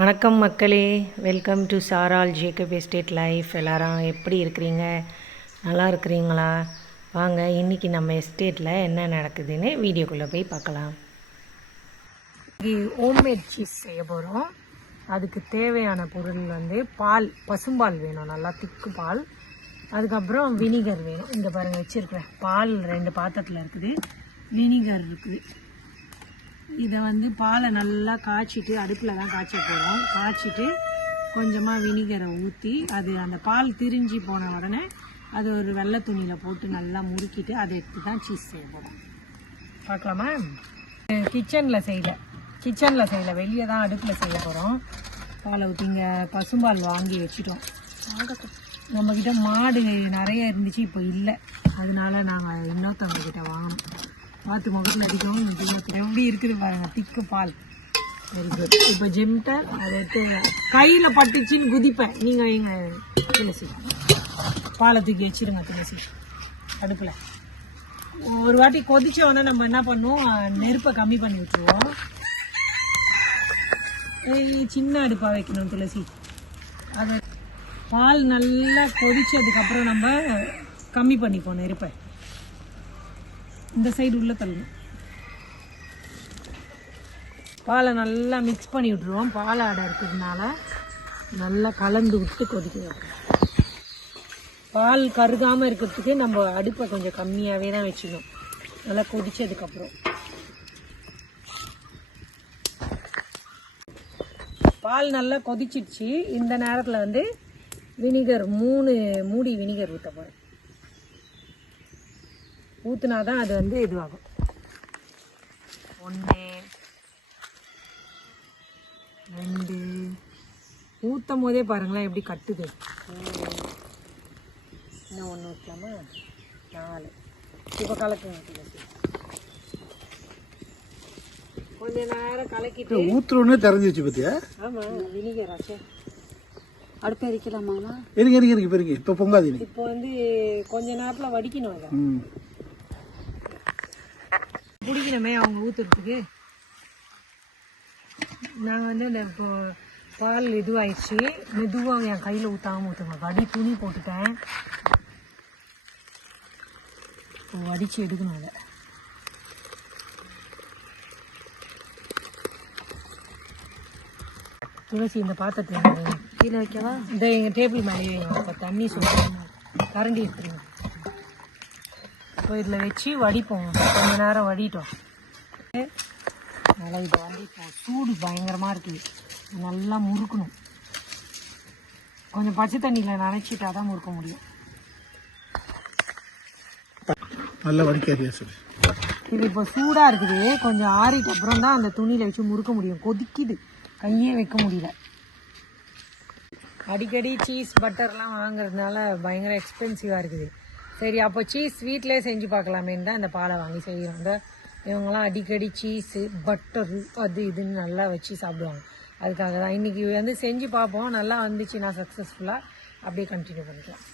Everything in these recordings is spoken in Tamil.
வணக்கம் மக்களே, வெல்கம் டு சாரால் ஜேக்கப் எஸ்டேட் லைஃப். எல்லாரும் எப்படி இருக்கிறீங்க? நல்லா இருக்கிறீங்களா? வாங்க இன்றைக்கி நம்ம எஸ்டேட்டில் என்ன நடக்குதுன்னு வீடியோக்குள்ளே போய் பார்க்கலாம். ஹோம்மேட் சீஸ் செய்ய போகிறோம். அதுக்கு தேவையான பொருள் பால், பசும்பால் வேணும், நல்லா திக்கு பால். அதுக்கப்புறம் வினிகர் வேணும். இங்கே பாருங்கள் வச்சுருக்கிறேன். பால் 2 பாத்திரத்தில் இருக்குது, வினிகர் இருக்குது. இதை பாலை நல்லா காய்ச்சிட்டு, அடுப்பில் தான் காய்ச்ச போகிறோம். காய்ச்சிட்டு கொஞ்சமாக வினிகரை ஊற்றி, அது அந்த பால் திரிஞ்சு போன உடனே அது ஒரு வெள்ளை துணியில் போட்டு நல்லா முறுக்கிட்டு அதை எடுத்து தான் சீஸ் செய்ய போகிறோம். பார்க்கலாமா? கிச்சனில் செய்யலை, வெளியே தான் அடுப்பில் செய்ய போகிறோம். பாலை ஊற்றி இங்கே பசும்பால் வாங்கி வச்சுட்டோம். நம்மக்கிட்ட மாடு நிறைய இருந்துச்சு, இப்போ இல்லை. அதனால நாங்கள் இன்னொருத்தவங்கக்கிட்ட வாங்கணும். பார்த்து முகத்தில் அடிக்கவும் எப்படி இருக்குது பாருங்கள், திக்கு பால். Very good. இப்போ ஜெம்டர் அதை எடுத்து கையில் பட்டுச்சின்னு குதிப்பேன். நீங்கள் எங்கள் துளசி பாலை தூக்கி வச்சுருங்க. துளசி அடுப்பில் ஒரு வாட்டி கொதிச்ச உடனே நம்ம என்ன பண்ணுவோம், நெருப்பை கம்மி பண்ணி விட்டுருவோம். சின்ன அடுப்பாக வைக்கணும் துளசி. அது பால் நல்லா கொதிச்சதுக்கப்புறம் நம்ம கம்மி பண்ணிப்போம் நெருப்பை. இந்த சைடு உள்ள தள்ளணும். பாலை நல்லா மிக்ஸ் பண்ணி விட்டுருவோம். பால் ஆடை இருக்கிறதுனால நல்லா கலந்து விட்டு கொதிக்க வைக்கணும். பால் கருகாமல் இருக்கிறதுக்கு நம்ம அடுப்பை கொஞ்சம் கம்மியாகவே தான் வச்சுக்கணும். நல்லா கொதிச்சதுக்கப்புறம் பால் நல்லா கொதிச்சிடுச்சு. இந்த நேரத்தில் வினிகர் 3 மூடி வினிகர் ஊற்ற போகிறேன். ஊற்றினா தான் அது இதுவாகும். 1 2 ஊற்றும் போதே பாருங்களேன் எப்படி கட்டுது. இன்னும் 1 ஊற்றலாமா? 4. இப்போ கலக்குங்க. கொஞ்ச நேரம் கலக்கிட்டு ஊற்றுறோன்னு தெரிஞ்சிச்சு பத்தியா? ஆமாம், வினிகர் ஆச்சு. அடுப்பு எரிக்கலாமா? இருங்க இப்போ பொங்காதீங்க. இப்போ கொஞ்ச நேரத்தில் வடிக்கணும். அதை பிடிக்கணுமே அவங்க ஊற்றுறதுக்கு. நாங்கள் இந்த இப்போ பால் இதுவாகிடுச்சு, மெதுவாக என் கையில் ஊற்றாமல் ஊற்றுங்க. வடி துணி போட்டுட்டேன், வடித்து எடுக்கணும். அதை துளசி இந்த பாத்திரத்தில் கீழே வைக்கவா? இந்த எங்கள் டேபிள் மேலேயே இப்போ தண்ணி சொல்லுங்க, கரண்டி எடுத்துருங்க. இப்போ இதில் வச்சு வடிப்போம். கொஞ்ச நேரம் வடிட்டோம். நல்லா இதை இப்போ சூடு பயங்கரமாக இருக்குது, நல்லா முறுக்கணும். கொஞ்சம் பச்சை தண்ணியில் நனைச்சிட்டா தான் முறுக்க முடியும். நல்லா வடிக்காதியா சார். இது இப்போ சூடாக இருக்குது, கொஞ்சம் ஆறிட்டு அப்புறம் தான் அந்த துணியில் வச்சு முறுக்க முடியும். கொதிக்குது, கையே வைக்க முடியல. அடிக்கடி சீஸ் பட்டர்லாம் வாங்குறதுனால பயங்கர எக்ஸ்பென்சிவாக இருக்குது. சரி, அப்போ சீஸ் வீட்டிலே செஞ்சு பார்க்கலாமேன்னு தான் இந்த பாலை வாங்கி செய்கிறோம். இவங்கெல்லாம் அடிக்கடி சீஸு பட்டரு அது இதுன்னு நல்லா வச்சு சாப்பிடுவாங்க. அதுக்காக தான் இன்றைக்கி செஞ்சு பார்ப்போம். நல்லா வந்துச்சுன்னா சக்ஸஸ்ஃபுல்லாக அப்படியே கண்டினியூ பண்ணிக்கலாம்.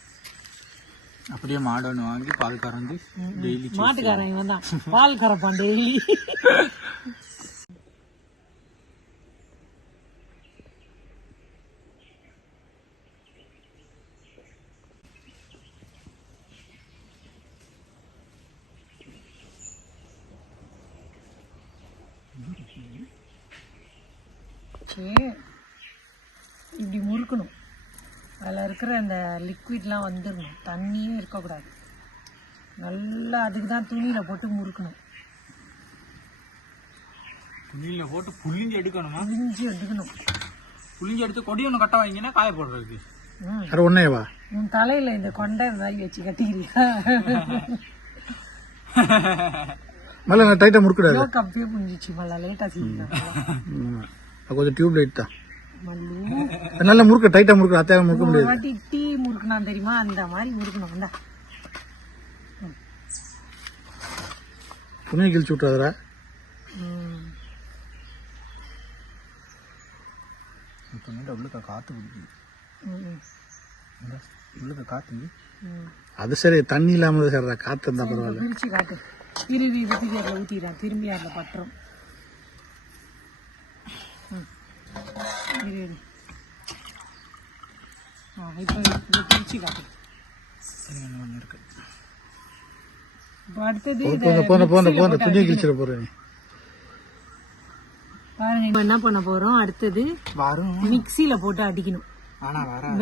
அப்படியே மாடு ஒன்று வாங்கி பால் கறந்து டெய்லி. மாட்டுக்காரன் இவன் தான் பால் கறப்பான் டெய்லி. இப்படி முறுக்கணும். அதில் இருக்கிற அந்த லிக்விட்லாம் வந்துடணும், தண்ணியும் இருக்கக்கூடாது. நல்லா அதுக்கு தான் துணியில் போட்டு முறுக்கணும். துணியில் போட்டு புளிஞ்சு எடுக்கணுமா? புளிஞ்சு எடுத்து கொடி ஒன்று கட்ட வாங்கினா காய போடுறதுக்கு. அது ஒன்னேவா? உன் தலையில் இந்த கொண்டை மாதிரி வச்சு கட்டிக்கிறியா? மல்ல டைட்டா முறுக்கடாது. ஜோக் அப்படியே புரிஞ்சிச்சு. மல்ல லேட்டா செய்யலாம். கொஞ்சம் டியூப் லைட் தான். நல்ல முறுக்க டைட்டா முறுக்க அத்தையா முறுக்க முடியாது. வாட்டி டீ முறுக்குனா தெரியுமா, அந்த மாதிரி முறுக்கணும். இந்த துணியை கிழிச்சு விட்டுறாதா? உள்ளுக்க காத்து உள்ளுக்க காத்து. அது சரி, தண்ணி இல்லாம சரிடா, காத்து இருந்தா பரவாயில்ல. பிரிச்சு காட்டு. அதில் ஊற்றிடுறேன், திரும்பி அதில் பட்டுரும். இரு. இப்போ பிரிச்சு காட்டு. இருக்கு. இப்போ அடுத்தது போன துணி கிழிச்சிட போறேன். பாருங்க இப்போ என்ன பண்ண போறோம், அடுத்தது மிக்ஸியில போட்டு அடிக்கணும்.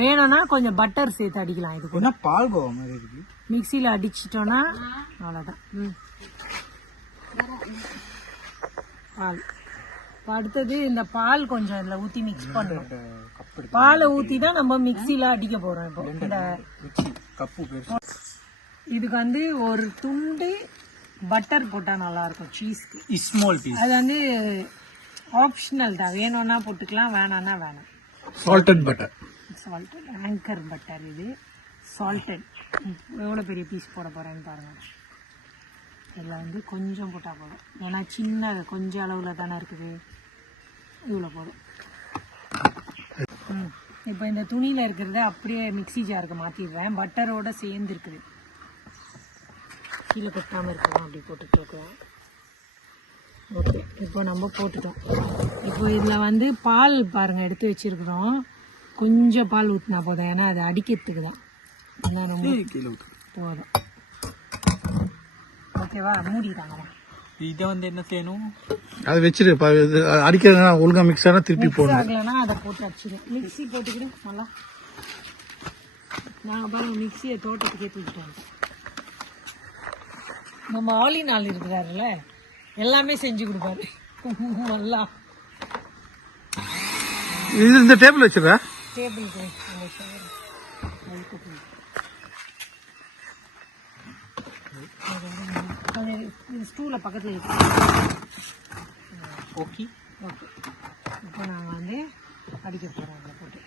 வேணும்னா கொஞ்சம் பட்டர் சேர்த்து அடிக்கலாம். இது கூட பால் கோவா மாதிரி இருக்கு. மிக்ஸியில அடிச்சிட்டோம்னா அவ்வளோதான். பால். இப்போ அடுத்தது இந்த பால் கொஞ்சம் இதில் ஊற்றி மிக்ஸ் பண்ணணும். பாலை ஊற்றி தான் நம்ம மிக்ஸியில் அடிக்க போகிறோம். இப்போ இந்த இதுக்கு வந்து ஒரு துண்டு பட்டர் போட்டால் நல்லாயிருக்கும் சீஸ்க்கு. Small piece. அது வந்து ஆப்ஷனல் தான், வேணும்னா போட்டுக்கலாம், வேணான்னா வேணாம். Salted butter. Salted Anchor butter. இது சால்டட். எவ்வளோ பெரிய பீஸ் போட போகிறேன்னு பாருங்கள். இதில் வந்து கொஞ்சம் போட்டால் போதும், ஏன்னா சின்ன கொஞ்சம் அளவில் தானே இருக்குது, இவ்வளோ போதும். இப்போ இந்த துணியில் இருக்கிறத அப்படியே மிக்ஸி ஜாருக்கு மாற்றிடுறேன். பட்டரோடு சேர்ந்து இருக்குது, கீழே கொட்டாமல் இருக்கலாம், அப்படி போட்டுக்கலாம். ஓகே, இப்போ நம்ம போட்டுட்டோம். இப்போ இதில் வந்து பால் பாருங்கள் எடுத்து வச்சுருக்குறோம். கொஞ்சம் பால் ஊற்றினா போதும், ஏன்னா அது அடிக்கிறதுக்கு தான். அதான் ரொம்ப போதும். ஓகேவா, மூடிட்டாங்க. இதை வந்து என்ன செய்யணும், அதை வச்சுட்டு அடிக்கிறதுனா ஒழுங்கா மிக்ஸ் ஆனால் திருப்பி போடணும். ஆகலைன்னா அதை போட்டு அடிச்சிடும். மிக்ஸி போட்டுக்கிட்டு நல்லா நாங்கள் பாருங்கள் மிக்ஸியை தோட்டத்துக்கே தூக்கிட்டோம். நம்ம ஆலின் ஆள் இருக்கிறாருல்ல, எல்லாமே செஞ்சு கொடுப்பாரு நல்லா. இது இந்த டேபிள் வச்சுருக்கா, டேபிளுக்கு ஸ்டூல பக்கத்தில் இருக்கு. Okay okay. இப்போ நாங்கள் வந்து அடிக்க போகிறோம். அதில் போட்டு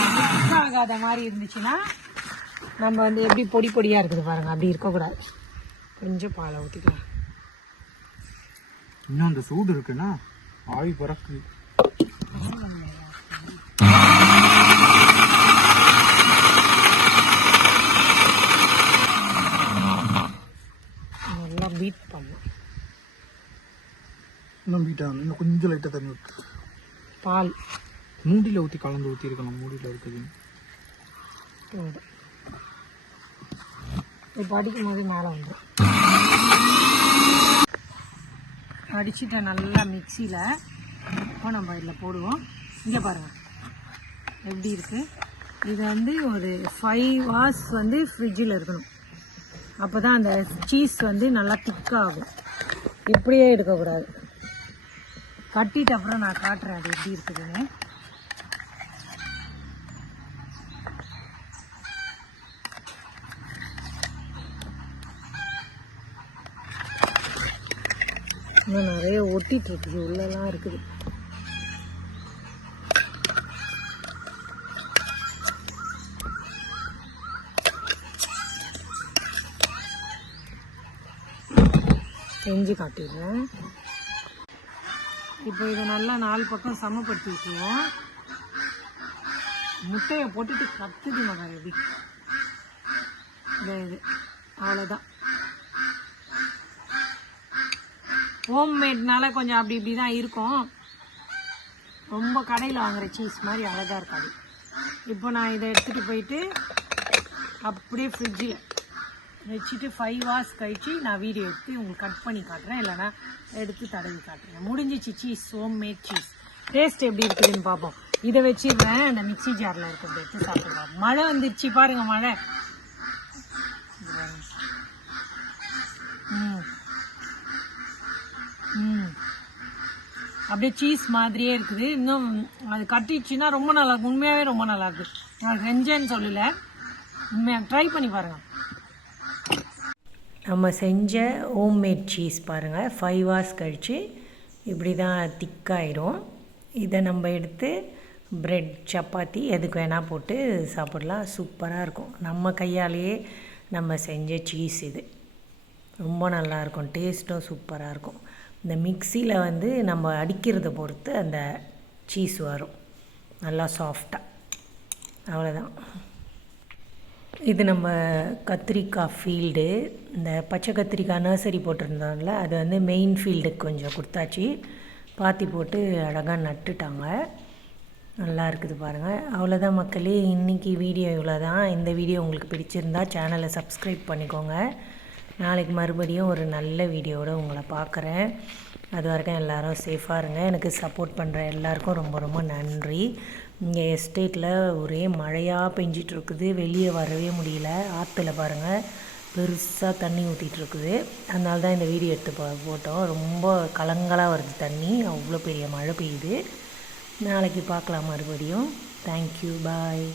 மிக்ஸ் ஆகாத மாதிரி இருந்துச்சுன்னா நம்ம வந்து எப்படி பொடி பொடியாக இருக்குது பாருங்கள், அப்படி இருக்கக்கூடாது. கொஞ்சம் பாலை ஊற்றிக்கலாம். இன்னும் அந்த சூடு இருக்குன்னா ஆவி பறக்கு. நல்லா பீட் பண்ணணும். இன்னும் பீட் ஆகணும். இன்னும் கொஞ்சம் லைட்டாக தண்ணி ஊற்று. பால் மூடியில் ஊற்றி கலந்து ஊற்றிருக்கணும். மூடியில் இருக்குது போதும். இப்போ அடிக்கும் போது மேலே வந்துடும். அடிச்சுட்டேன் நல்லா மிக்சியில். இப்போ நம்ம இதில் போடுவோம். இங்கே பாருங்கள் எப்படி இருக்குது. இது வந்து ஒரு 5 hours வந்து ஃப்ரிட்ஜில் இருக்கணும். அப்போ தான் அந்த சீஸ் வந்து நல்லா திக்காகும். இப்படியே எடுக்கக்கூடாது. கட்டிட்டு அப்புறம் நான் காட்டுறேன் அது எப்படி இருக்குதுன்னு. இன்னும் நிறைய ஒட்டிட்டு இருக்குது, உள்ளெல்லாம் இருக்குது. செஞ்சு காட்டிடுறேன். இப்போ இதை நல்லா 4 பக்கம் சமப்படுத்தி விட்டுருவோம். முட்டையை போட்டுட்டு கத்துது மகன் எப்படி. இது அவ்வளோதான். ஹோம்மேட்னால கொஞ்சம் அப்படி இப்படி தான் இருக்கும். ரொம்ப கடையில் வாங்குகிற சீஸ் மாதிரி அழகாக இருக்காது. இப்போ நான் இதை எடுத்துகிட்டு போயிட்டு அப்படியே ஃப்ரிட்ஜில் வச்சுட்டு 5 hours கழிச்சு நான் வீடியோ எடுத்து உங்களுக்கு கட் பண்ணி காட்டுறேன், இல்லைனா எடுத்து தடவி காட்டுறேன். முடிஞ்சிச்சு சீஸ், ஹோம்மேட் சீஸ். டேஸ்ட் எப்படி இருக்குதுன்னு பார்ப்போம். இதை வச்சிடுறேன், அந்த மிக்ஸி ஜாரில் இருக்கிறத எடுத்து சாப்பிடுவோம். மழை வந்துருச்சு பாருங்கள், மழை. அப்படியே சீஸ் மாதிரியே இருக்குது. இன்னும் அது கட்டிடுச்சுன்னா ரொம்ப நல்லா இருக்கும். உண்மையாகவே ரொம்ப நல்லா இருக்குது. நான் செஞ்சேன்னு சொல்லலை, உண்மையாக ட்ரை பண்ணி பாருங்கள். நம்ம செஞ்ச ஹோம்மேட் சீஸ் பாருங்கள், 5 hours கழித்து இப்படி தான் திக்காயிரும். இதை நம்ம எடுத்து ப்ரெட், சப்பாத்தி எதுக்கு வேணால் போட்டு சாப்பிடலாம். சூப்பராக இருக்கும். நம்ம கையாலேயே நம்ம செஞ்ச சீஸ் இது. ரொம்ப நல்லாயிருக்கும், டேஸ்ட்டும் சூப்பராக இருக்கும். இந்த மிக்சியில் வந்து நம்ம அடிக்கிறத பொறுத்து அந்த சீஸ் வரும் நல்லா சாஃப்டாக. அவ்வளோதான். இது நம்ம கத்திரிக்காய் ஃபீல்டு. இந்த பச்சை கத்திரிக்காய் நர்சரி போட்டிருந்தோம்ல, அது வந்து மெயின் ஃபீல்டுக்கு கொஞ்சம் கொடுத்தாச்சு. பாத்தி போட்டு அழகாக நட்டுட்டாங்க. நல்லா இருக்குது பாருங்கள். அவ்வளோதான் மக்களே, இன்றைக்கி வீடியோ இவ்வளோ தான். இந்த வீடியோ உங்களுக்கு பிடிச்சிருந்தா சேனலை சப்ஸ்கிரைப் பண்ணிக்கோங்க. நாளைக்கு மறுபடியும் ஒரு நல்ல வீடியோவோட உங்களை பார்க்குறேன். அது வரைக்கும் எல்லோரும் சேஃபாக இருங்க. எனக்கு சப்போர்ட் பண்ணுற எல்லாருக்கும் ரொம்ப ரொம்ப நன்றி. இங்கே எஸ்டேட்டில் ஒரே மழையாக பெஞ்சிட்ருக்குது. வெளியே வரவே முடியல. ஆற்றுல பாருங்கள் பெருசாக தண்ணி ஊற்றிட்டுருக்குது. அதனால தான் இந்த வீடியோ எடுத்து போட்டோம். ரொம்ப கலங்கலாக வருது தண்ணி, அவ்வளோ பெரிய மழை பெய்யுது. நாளைக்கு பார்க்கலாம் மறுபடியும். தேங்க்யூ, பாய்.